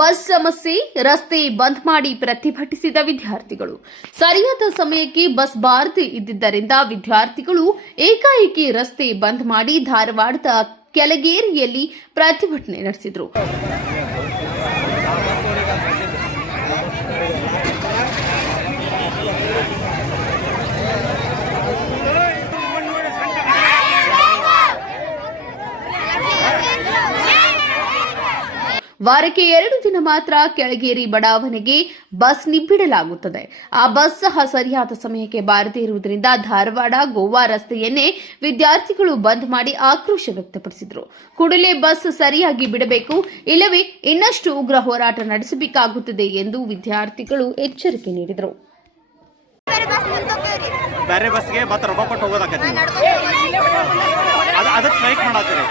Bus ಸಮಸ್ಯೆ, ರಸ್ತೆ ಬಂದ್ ಮಾಡಿ ಪ್ರತಿಭಟಿಸಿದ ವಿದ್ಯಾರ್ಥಿಗಳು. ಸರಿಯಾದ ಸಮಯಕ್ಕೆ ಬಸ್ ಬಾರದೆ ಇದ್ದಿದ್ದರಿಂದ ವಿದ್ಯಾರ್ಥಿಗಳು ಏಕಾಏಕಿ ರಸ್ತೆ ಬಂದ್ ಮಾಡಿ ಧಾರವಾಡದ ಕೆಲಗೇರಿಯಲ್ಲಿ ಪ್ರತಿಭಟನೆ ನಡೆಸಿದರು. ವಾರಕ್ಕೆ ಎರಡು ದಿನ ಮಾತ್ರ ಕೆಳಗೇರಿ ಬಡಾವಣೆಗೆ ಬಸ್ ನಿಬ್ಬಿಡಲಾಗುತ್ತದೆ ಆ ಬಸ್ ಸಹ ಸರಿಯಾದ ಸಮಯಕ್ಕೆ ಬಾರದೇ ಇರುವುದರಿಂದ ಧಾರವಾಡ ಗೋವಾ ರಸ್ತೆಯನ್ನೇ ವಿದ್ಯಾರ್ಥಿಗಳು ಬಂದ್ ಮಾಡಿ ಆಕ್ರೋಶ ವ್ಯಕ್ತಪಡಿಸಿದರು ಕೂಡಲೇ ಬಸ್ ಸರಿಯಾಗಿ ಬಿಡಬೇಕು ಇಲ್ಲವೇ ಇನ್ನಷ್ಟು ಉಗ್ರ ಹೋರಾಟ ನಡೆಸಬೇಕಾಗುತ್ತದೆ ಎಂದು ವಿದ್ಯಾರ್ಥಿಗಳು ಎಚ್ಚರಿಕೆ ನೀಡಿದರು ಬೇರೆ ಬಸ್ಗೆ ಮತ್ತೆ ರೊಕ್ಕ ಕೊಟ್ಟು ಹೋಗೋದಾಗತ್ತೆ ಅದು ಅದಕ್ಕೆ ಸ್ಟ್ರೈಕ್ ಮಾಡತ್ತೀರಿ